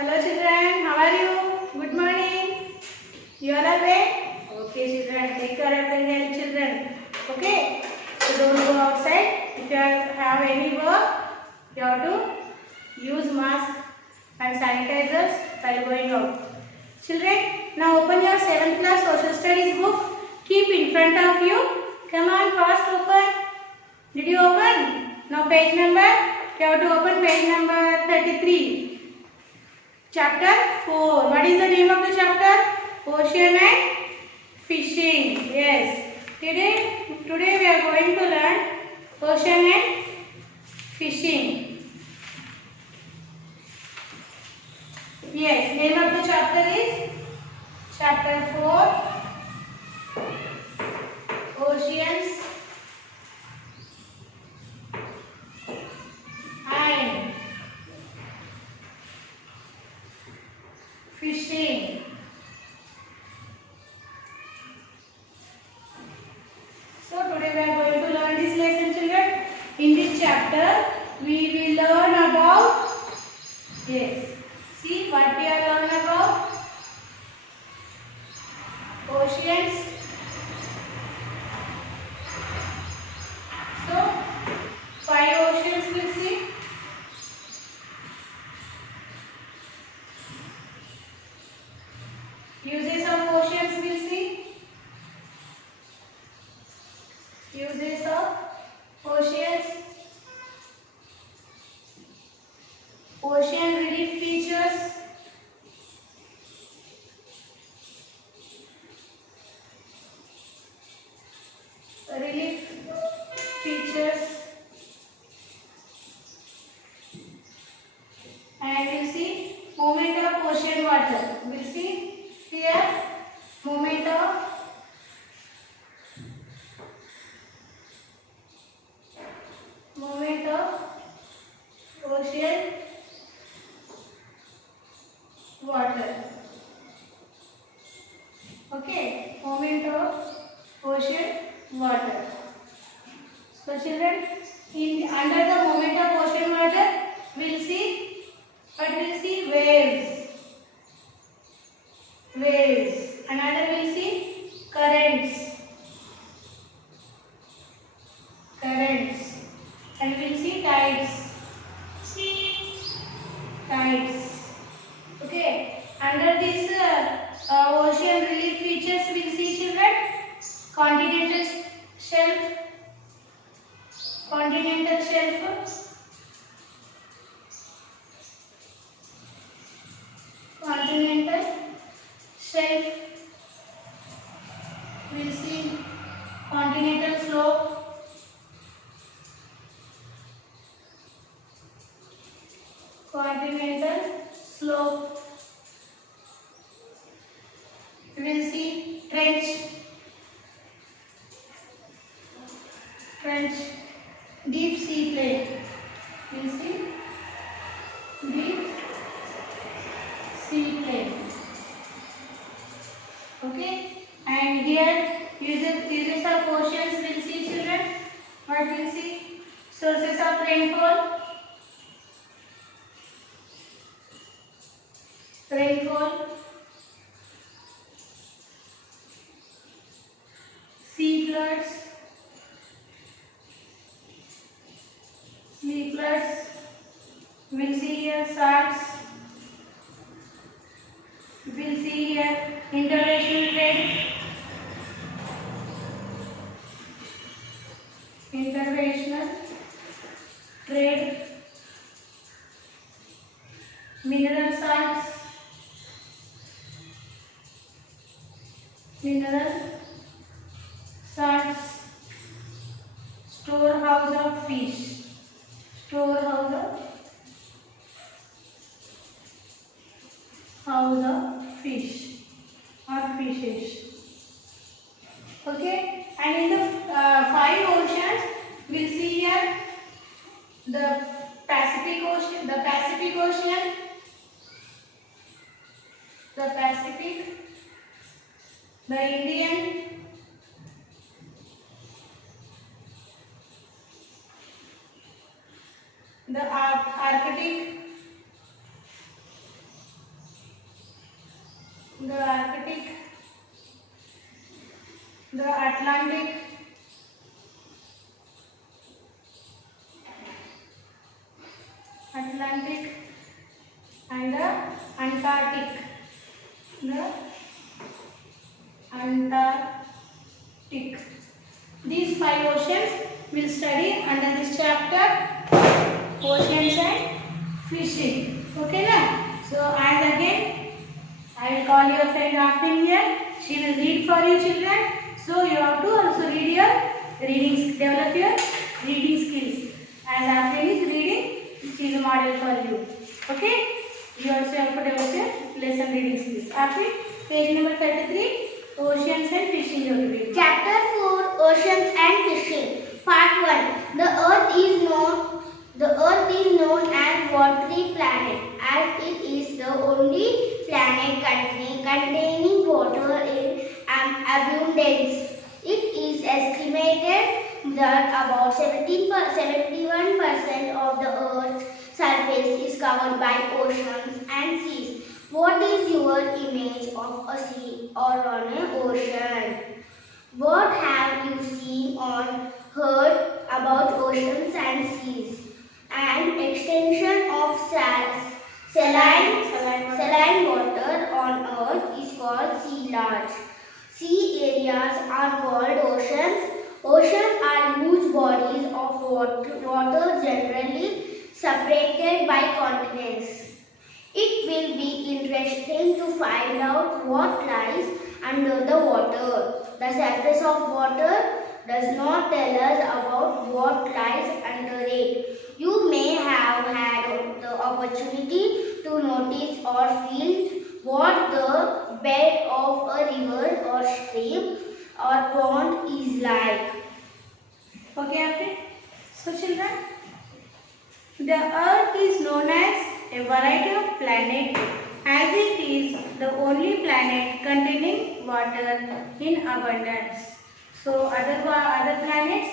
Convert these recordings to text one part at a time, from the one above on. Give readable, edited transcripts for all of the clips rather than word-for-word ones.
Hello children, how are you? Good morning. You all are well? Okay children, take care of your health children. Okay? So don't go outside. If you have any work, you have to use mask and sanitizers while going out. Children, now open your 7th class social studies book. Keep in front of you. Come on, fast open. Did you open? Now page number, you have to open page number 33. Chapter 4. What is the name of the chapter? Ocean and fishing. Yes. Today we are going to learn ocean and fishing. Yes. Name of the chapter is Chapter 4. Oceans and fishing. So today we are going to learn this lesson children. In this chapter we will learn about, yes, see what we are learning about? Oceans. So 5 oceans we'll see. Uses of oceans we'll see. Uses of oceans. Ocean relief features. Relief features. And you see movement of ocean water. We'll see here movement of ocean water. Okay, movement of ocean water. So children, under the movement of ocean water, we'll see waves. Another we'll see currents. And we'll see tides. Okay. Under this ocean relief features, we'll see children continental shelf. We'll see continental slope. We'll see trench, deep sea plain. We'll see deep sea plain. Okay, and here uses of oceans. We'll see children. What we'll see? Sources of rainfall. Sea floods. We'll see here sharks. We'll see here international trade. Mineral salts. Storehouse of fish. Or fishes. Okay, and in the 5 oceans, we'll see here the Pacific Ocean, the Indian, the Arctic, the Arctic, the Atlantic, and the Antarctic. The Antarctic. These 5 oceans we'll study under this chapter, oceans and fishing. Okay na? So as again, I will call your friend Afin here. She will read for you children. So you have to also read your develop your reading skills. As Afin is reading, she is a model for you. Okay? You also have to develop your lesson reading skills. Afin, page number 33, oceans and fishing you will read. Chapter 4, Oceans and Fishing. Part 1. The Earth is known as watery planet, as it is the only planet containing water in abundance. It is estimated that about 71% of the Earth's surface is covered by oceans and seas. What is your image of a sea or on an ocean? What have you seen or heard about oceans and seas? An extension of saline water on Earth is called sea large. Sea areas are called oceans. Oceans are huge bodies of water generally separated by continents. It will be interesting to find out what lies under the water. The surface of water does not tell us about what lies under it. You may have had the opportunity to notice or feel what the bed of a river or stream or pond is like. Okay, Afin? So children, the Earth is known as a variety of planets, as it is the only planet containing water in abundance. So other planets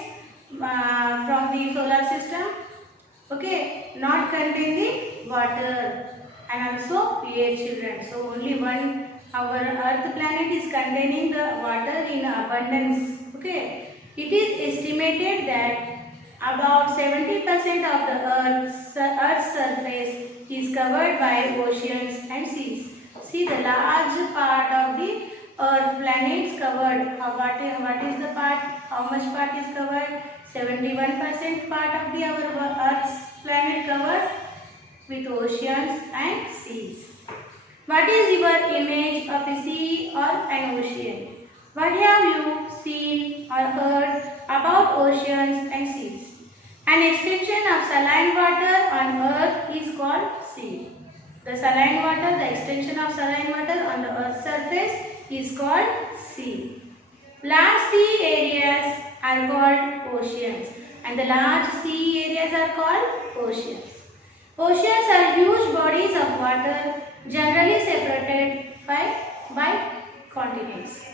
from the solar system, okay, not contain the water, and also air children. So only our Earth planet is containing the water in abundance. Okay, it is estimated that about 70% of the Earth's surface is covered by oceans and seas. See, the large part of the Earth planet is covered. What is the part? How much part is covered? 71% part of our Earth's planet covered with oceans and seas. What is your image of a sea or an ocean? What have you seen or heard about oceans and seas? An extension of saline water on Earth is called sea. The extension of saline water on the Earth's surface is called sea. Large sea areas are called oceans, and the large sea areas are called oceans. Oceans are huge bodies of water generally separated by continents.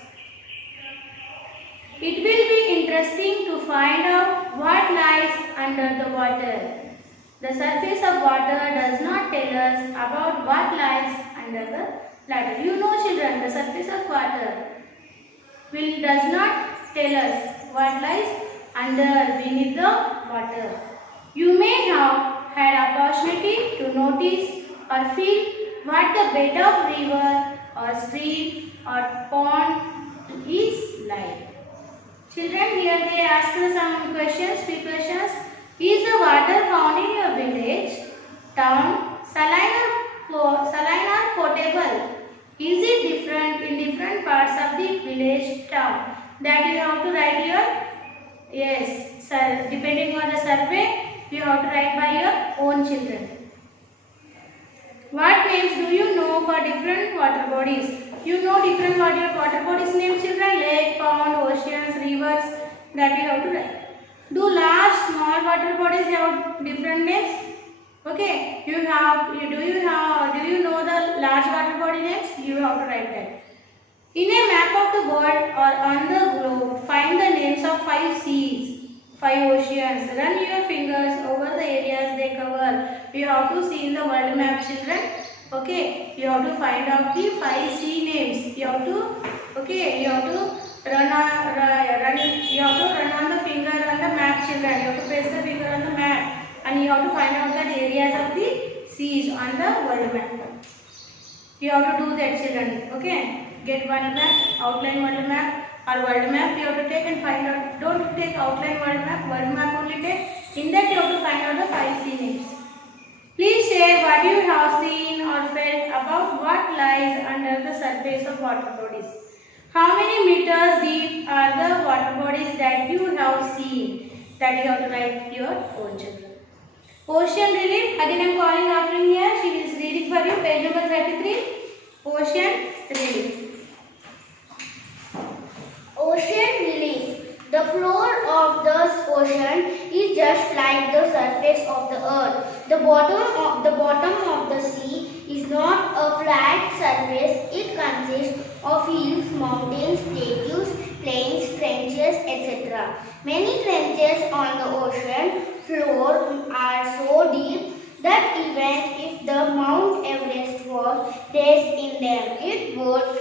It will be interesting to find out what lies under the water. The surface of water does not tell us about what lies under the water. You know children, the surface of water does not tell us what lies beneath the water. You may have had opportunity to notice or feel what the bed of river or stream or pond is like. Children, here they ask some questions, few questions. Is the water found in your village, town, saline or potable? Is it different in different parts of the village, town? That you have to write your, yes, sir, depending on the survey, you have to write by your own children. What names do you know for different water bodies? You know different water bodies names children, lake, pond, oceans, rivers, that you have to write. Do large, small water bodies have different names? Okay, do you know the large water body names? You have to write that. In a map of the world or on the globe, find the names of 5 seas, 5 oceans. Run your fingers over the areas they cover. You have to see in the world map children. Okay, you have to find out the 5 sea names. You have to, okay, you have to run on the finger on the map, children. You have to place the finger on the map, and you have to find out the areas of the seas on the world map. You have to do that, children. Okay, get one map, outline world map, or world map. You have to take and find out. Don't take outline world map only take. In that you have to find out the 5 sea names. Please share what you have seen or felt about what lies under the surface of water bodies. How many meters deep are the water bodies that you have seen? That you have to write your own, children. Ocean relief. Again I am calling Afrin here. She is reading for you. Page number 33. Ocean relief. Ocean relief. The floor of the ocean is just like the surface of the earth. The bottom of the sea is not a flat surface. It consists of hills, mountains, plateaus, plains, trenches, etc. Many trenches on the ocean floor are so deep that even if the Mount Everest was placed in them, it would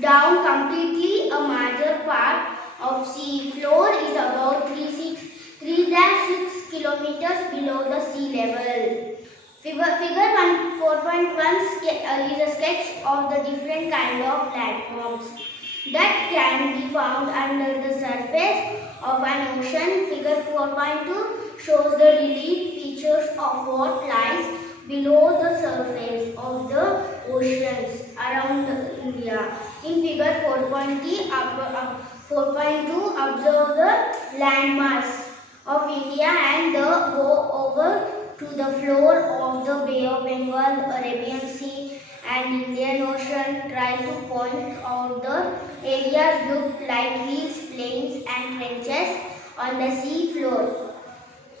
down completely. A major part of sea floor is about 3.6 kilometers below the sea level. Figure 4.1 is a sketch of the different kind of landforms that can be found under the surface of an ocean. Figure 4.2 shows the relief features of what lies below the surface of the oceans around India. In figure 4.2, observe the landmass of India and go over to the floor of the Bay of Bengal, Arabian Sea and Indian Ocean. Try to point out the areas look like hills, plains and trenches on the sea floor.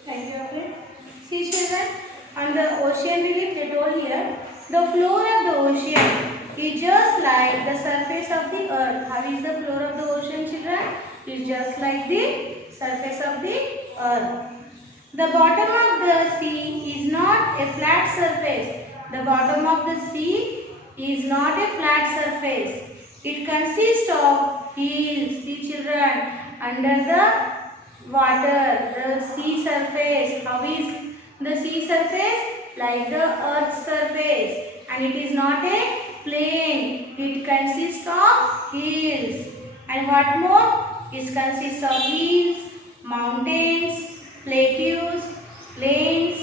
Thank you, Afrin. See, children, on the ocean relief they told here, the floor of the ocean is just like the surface of the earth. How is the floor of the ocean, children? It is just like the surface of the earth. The bottom of the sea is not a flat surface. The bottom of the sea is not a flat surface. It consists of hills, see children, under the water, the sea surface. How is the sea surface? Like the earth's surface. And it is not a plain. It consists of hills. And what more? It consists of hills, mountains, plateaus, plains,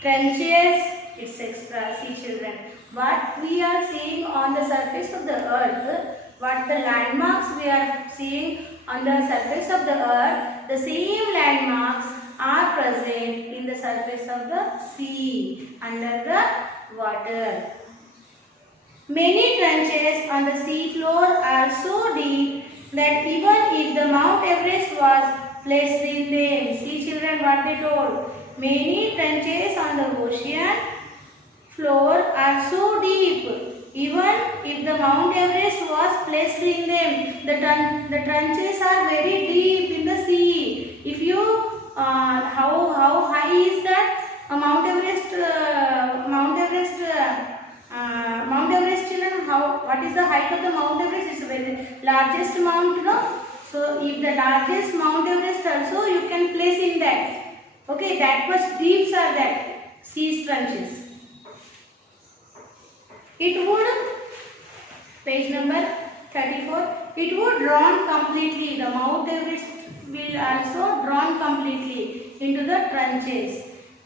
trenches, etc. See children, what we are seeing on the surface of the earth, what the landmarks we are seeing on the surface of the earth, the same landmarks are present in the surface of the sea, under the water. Many trenches on the sea floor are so deep that even if the Mount Everest was placed in them, see children what they told, many trenches on the ocean floor are so deep, even if the Mount Everest was placed in them, the trenches are very deep in the sea. If you, how high is that? Mount Everest children, what is the height of the Mount Everest? It's the very largest mount, no? So if the largest Mount Everest also you can place in that. Okay, that much deep are that sea trenches. It would, page number 34, it would drown completely. The Mount Everest will also drown completely into the trenches.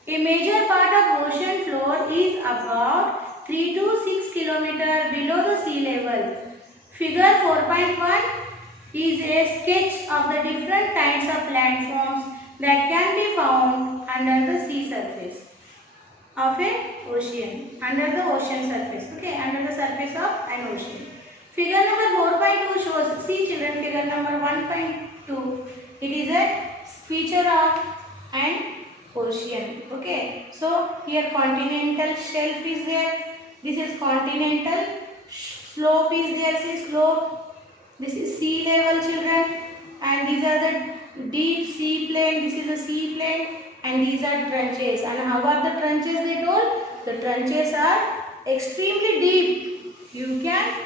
A major part of ocean floor is about 3 to 6 kilometers below the sea level. Figure 4.1 is a sketch of the different kinds of landforms that can be found under the sea surface of an ocean, under the ocean surface, okay, under the surface of an ocean. Figure number 4.2 shows, see children, figure number 1.2, it is a feature of an ocean, okay. So here continental shelf is there, this is continental, slope is there, see slope, this is sea level children, and these are the deep sea plain, this is the sea plain, and these are trenches. And how are the trenches they told? the trenches are extremely deep. You can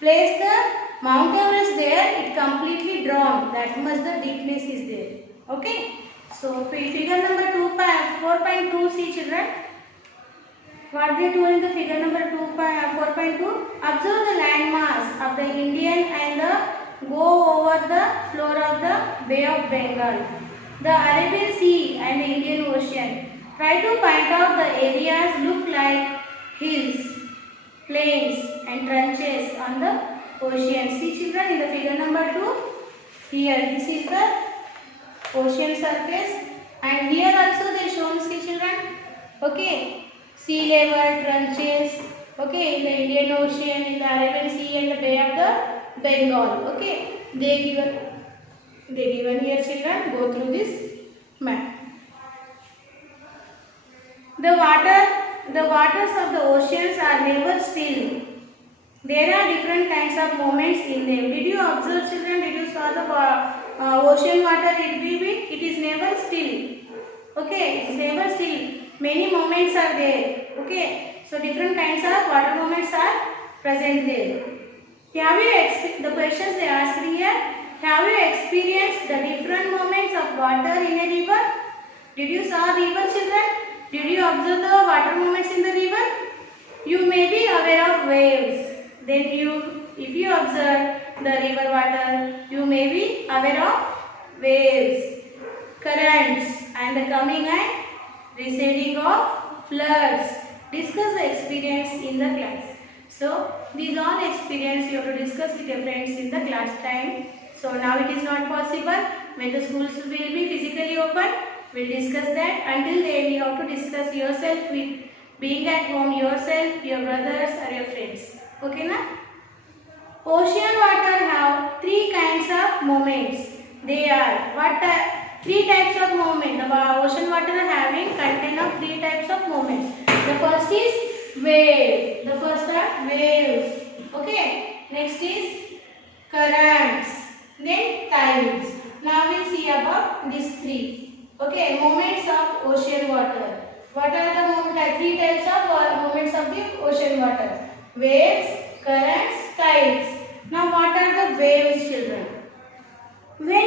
place the Mount Everest there, it completely drawn. That much the deepness is there. Okay. So figure number 4.2, see children. What they do in the figure number 4.2? Observe the landmass of the Indian and go over the floor of the Bay of Bengal, the Arabian Sea and the Indian Ocean. Try to point out the areas look like hills, plains and trenches on the ocean. See children in the figure number 2. Here this is the ocean surface and here also they shown, see children. Okay. Sea level, trenches, okay, in the Indian Ocean, in the Arabian Sea and the Bay of the Bengal. Okay. They given here children. Go through this map. The waters of the oceans are never still. There are different kinds of movements in them. Did you observe children? Did you saw the ocean water? It is never still. Okay, it's never still. Many movements are there. Okay, so different kinds of water movements are present there. The questions they asked here. Have you experienced the different movements of water in a river? Did you saw river children? Did you observe the water movements in the river? You may be aware of waves. Then if you observe the river water, you may be aware of waves, currents and the coming and receding of floods. Discuss the experience in the class. So these all experience you have to discuss with your friends in the class time. So now it is not possible. When the schools will be physically open, we'll discuss that. Until then you have to discuss yourself with being at home, yourself, your brothers or your friends. Okay na? Ocean water have 3 kinds of movements. They are 3 types of movement. The ocean water having content of 3 types of movements. The first is wave. The first are waves. Okay. Next is currents. Then tides. Now we see about these 3. Okay. Movements of ocean water. What are the 3 types of movements of the ocean water? Waves, currents, tides. Now what are the waves children? When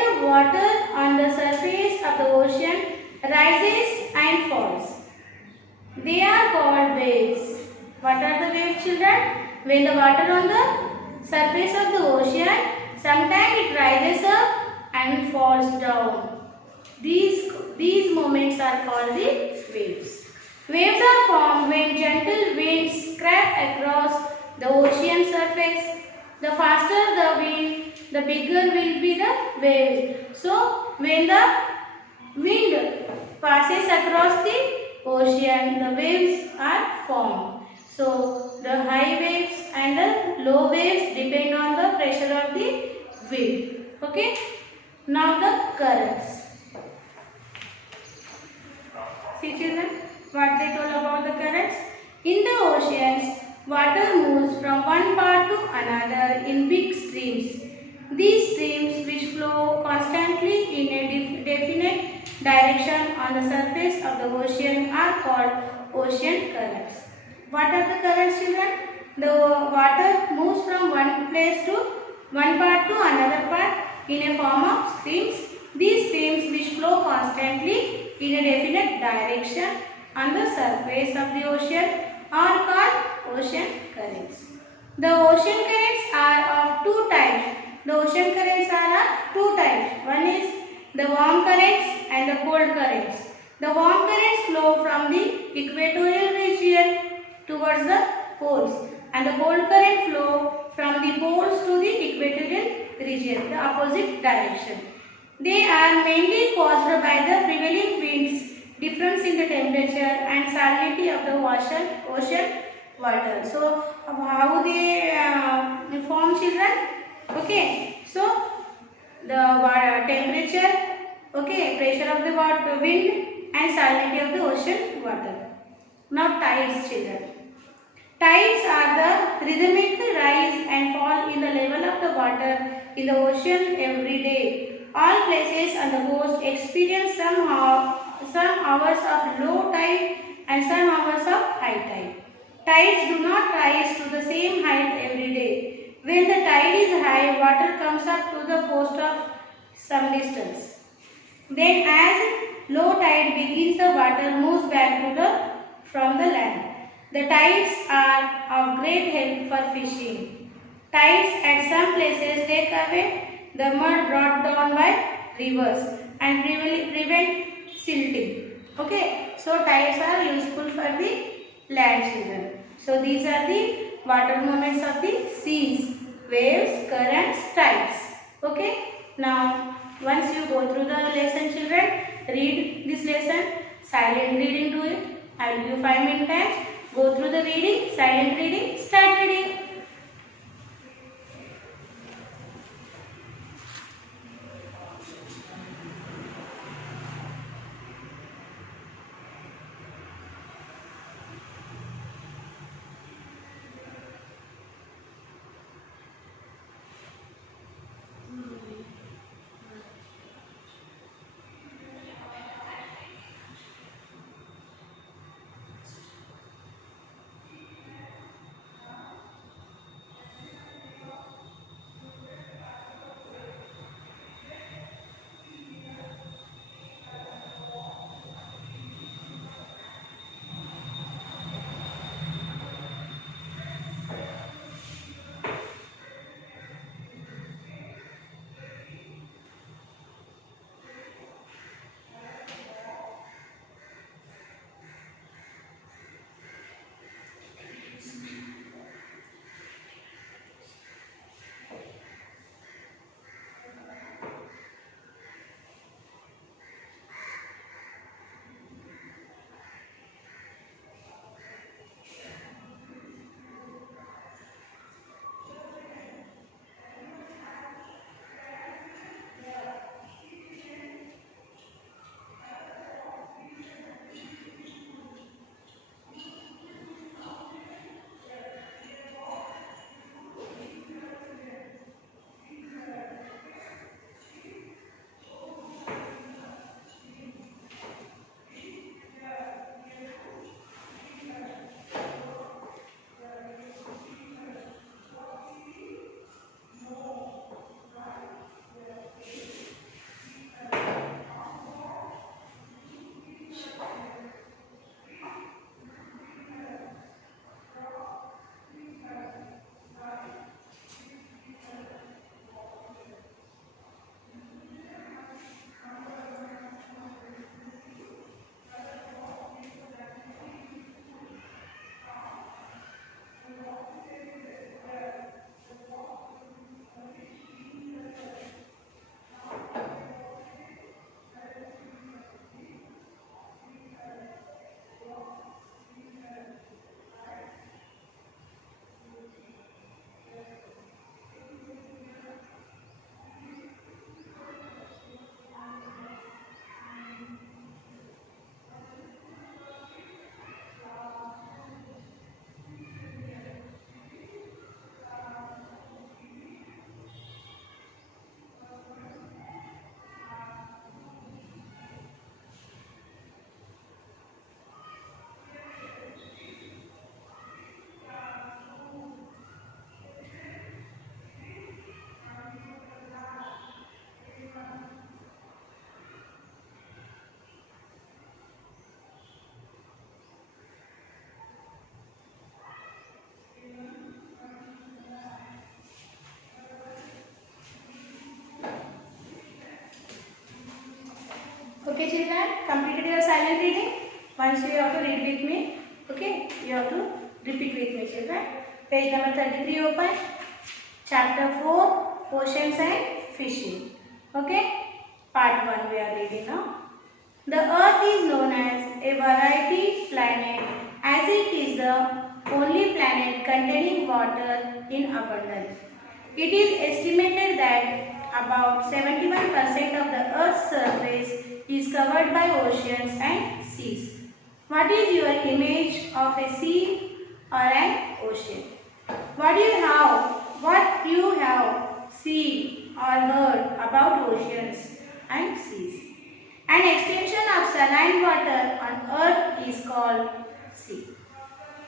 the water on the surface of the ocean rises and falls, they are called waves. What are the waves children? When the water on the surface of the ocean, sometimes it rises up and falls down. These moments are called the waves. Waves are formed when gentle winds scrape across the ocean surface. The faster the wind, the bigger will be the waves. So when the wind passes across the ocean, the waves are formed. So the high waves and the low waves depend on the pressure of the wind. Okay. Now the currents. See children, what they told about the currents? In the oceans, water moves from one part to another in big streams. These streams, which flow constantly in a definite direction on the surface of the ocean, are called ocean currents. What are the currents children? The water moves from one part to another part in a form of streams. These streams, which flow constantly in a definite direction on the surface of the ocean, are called ocean currents. The ocean currents are of 2 types. The ocean currents are of 2 types. One is the warm currents and the cold currents. The warm currents flow from the equatorial region towards the poles, and the cold current flow from the poles to the equatorial region, the opposite direction. They are mainly caused by the prevailing winds, difference in the temperature and salinity of the ocean water. So how they form children? Okay, so the temperature, okay, pressure of the water, wind and salinity of the ocean water. Now tides children. Tides are the rhythmic rise and fall in the level of the water in the ocean every day. All places on the coast experience some hours of low tide and some hours of high tide. Tides do not rise to the same height every day. When the tide is high, water comes up to the coast of some distance. Then as low tide begins, the water moves back from the land. The tides are of great help for fishing. Tides at some places take away the mud brought down by rivers and prevent silting. Okay, so tides are useful for the land children. So these are the water movements of the seas, waves, currents, tides. Okay, now once you go through the lesson children, read this lesson, silent reading do it. I will give you 5 minutes time. Go through the reading, silent reading, start reading. Okay children, completed your silent reading. Once you have to read with me. Okay, you have to repeat with me children. Page number 33 open. Chapter 4, Oceans and Fishing. Okay, part 1 we are reading now. The earth is known as a variety planet as it is the only planet containing water in abundance. It is estimated that about 71% of the earth's surface is covered by oceans and seas. What is your image of a sea or an ocean? What you have seen or heard about oceans and seas? An extension of saline water on earth is called sea.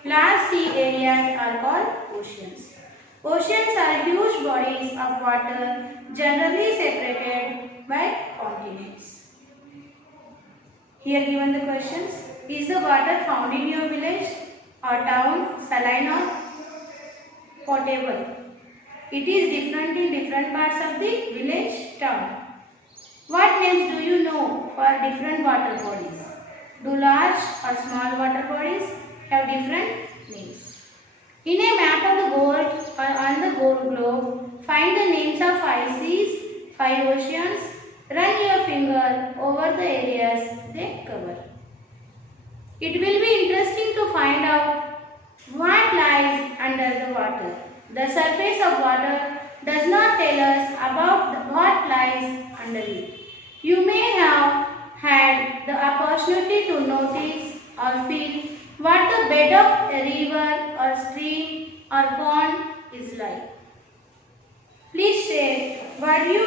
Large sea areas are called oceans. Oceans are huge bodies of water generally separated by continents. Here given the questions. Is the water found in your village or town saline or potable? It is different in different parts of the village, town. What names do you know for different water bodies? Do large or small water bodies have different names? In a map of the world or on the globe, find the names of 5 seas, 5 oceans. Run your finger over the areas they cover. It will be interesting to find out what lies under the water. The surface of water does not tell us about what lies under it. You may have had the opportunity to notice or feel what the bed of a river or stream or pond is like. Please share what you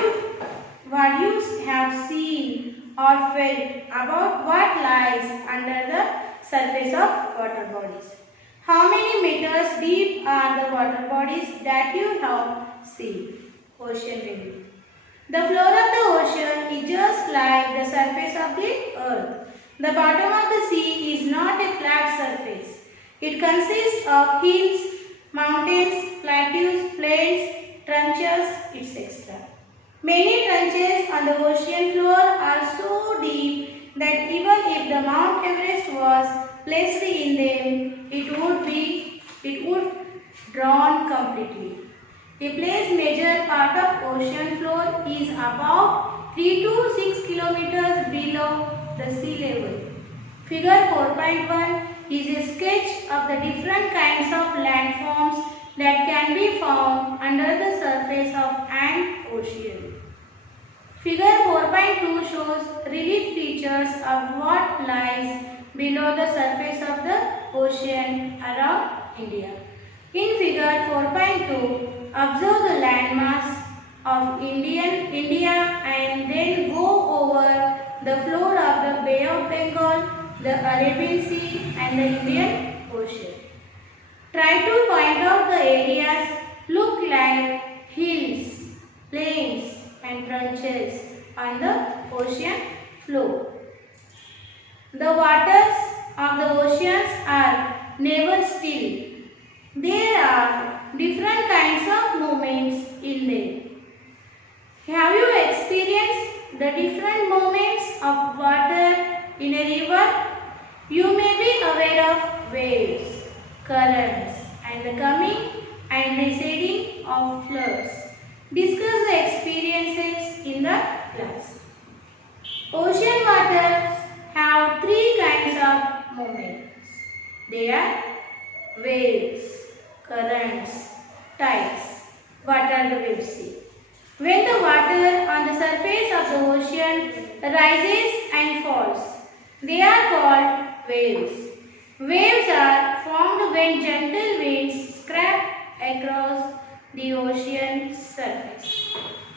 have seen or felt about what lies under the surface of water bodies. How many meters deep are the water bodies that you have seen? Ocean review. The floor of the ocean is just like the surface of the earth. The bottom of the sea is not a flat surface. It consists of hills, mountains, plateaus, plains, trenches, etc. Many trenches on the ocean floor are so deep that even if the Mount Everest was placed in them, it would drown completely. A place measured part of ocean floor is about 3 to 6 kilometers below the sea level. Figure 4.1 is a sketch of the different kinds of landforms that can be found under the surface of an ocean. Figure 4.2 shows relief features of what lies below the surface of the ocean around India. In figure 4.2, observe the landmass of India and then go over the floor of the Bay of Bengal, the Arabian Sea and the Indian Ocean. Try to find out the areas look like hills, plains and trenches on the ocean floor. The waters of the oceans are never still. There are different kinds of movements in them. Have you experienced the different movements of water in a river? You may be aware of waves, currents, and the coming and receding of floods. Discuss the experiences in the class. Ocean waters have 3 kinds of movements. They are waves, currents, tides. What are the waves? When the water on the surface of the ocean rises and falls, they are called waves. Waves are formed when gentle winds scrape across the ocean surface.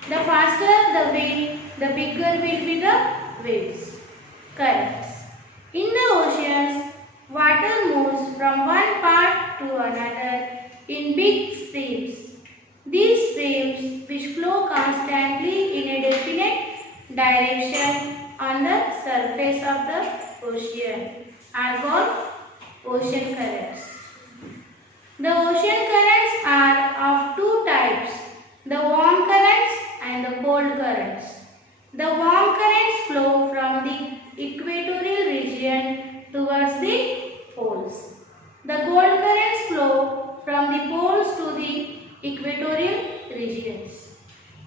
The faster the wind, the bigger will be the waves. Currents. In the oceans, water moves from one part to another in big streams. These streams, which flow constantly in a definite direction on the surface of the ocean, are called ocean currents. The ocean currents are of 2 types, the warm currents and the cold currents. The warm currents flow from the equatorial region towards the poles. The cold currents flow from the poles to the equatorial regions.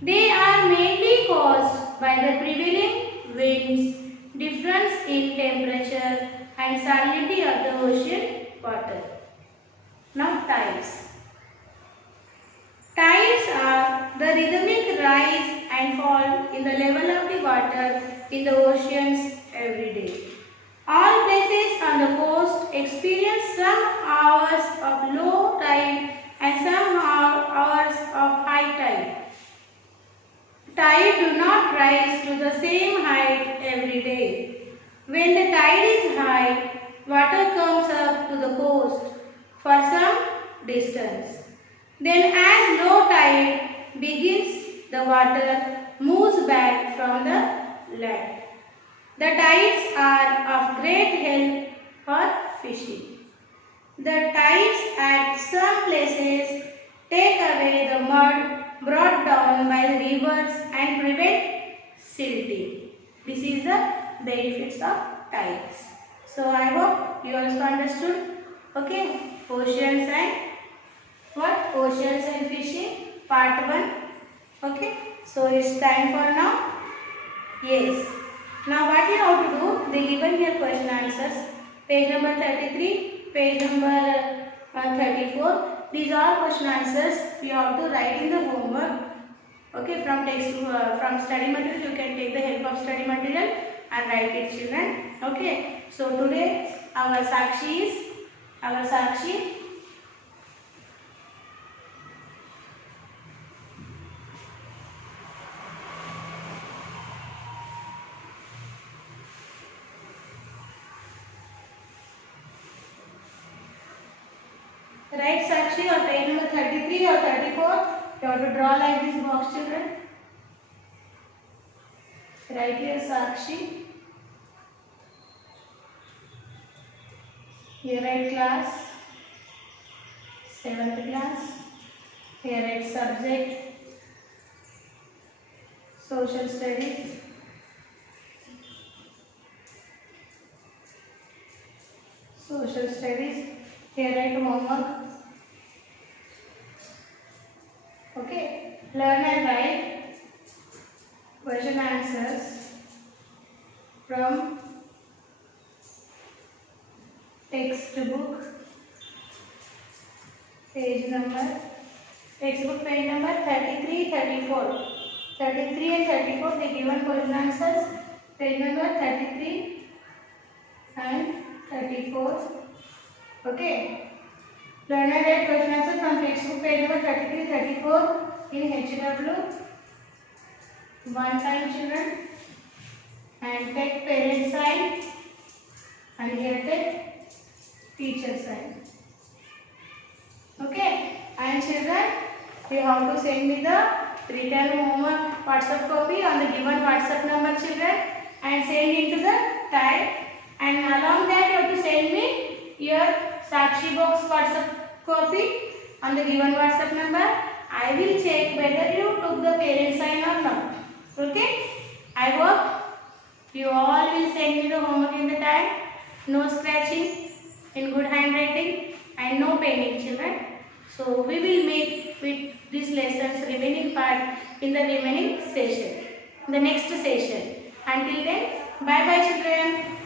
They are mainly caused by the prevailing winds, difference in temperature and salinity of the ocean water. Now tides. Tides are the rhythmic rise and fall in the level of the water in the oceans every day. All places on the coast experience some hours of low tide and some hours of high tide. Tide do not rise to the same height every day. distance. Then as low tide begins, the water moves back from the land. The tides are of great help for fishing. The tides at some places take away the mud brought down by the rivers and prevent silting. This is the benefits of tides. So I hope you also understood. Okay, oceans and what? Oceans and fishing, part 1. Okay, so it's time for now. Yes. Now what you have to do? They given here question answers. Page number 33, page number 34. These are question answers. You have to write in the homework. Okay, from text from study material, you can take the help of study material and write it, children. Okay. So today our Sakshi is Write Sakshi on page number 33 or 34. You have to draw like this box, children. Write here Sakshi. Here write class, 7th class. Here write subject, social studies. Social studies. Here write homework. Okay, learn and write question answers from textbook page number 33, 34. 33 and 34 they given question answers. Page number 33 and 34. Okay. Learn and write question answer from textbook page number 33, 34 in HW. One time, children. And take parent sign. And here take teacher sign. Okay. And children, you have to send me the written homework WhatsApp copy on the given WhatsApp number, children. And send into the time. And along that you have to send me your Sakshi box WhatsApp copy on the given WhatsApp number. I will check whether you took the parent sign or not. Okay? I hope you all will send me the homework in the time. No scratching, in good handwriting, and no painting, children. So we will meet with this lesson's remaining part in the remaining session, the next session. Until then, bye bye, children.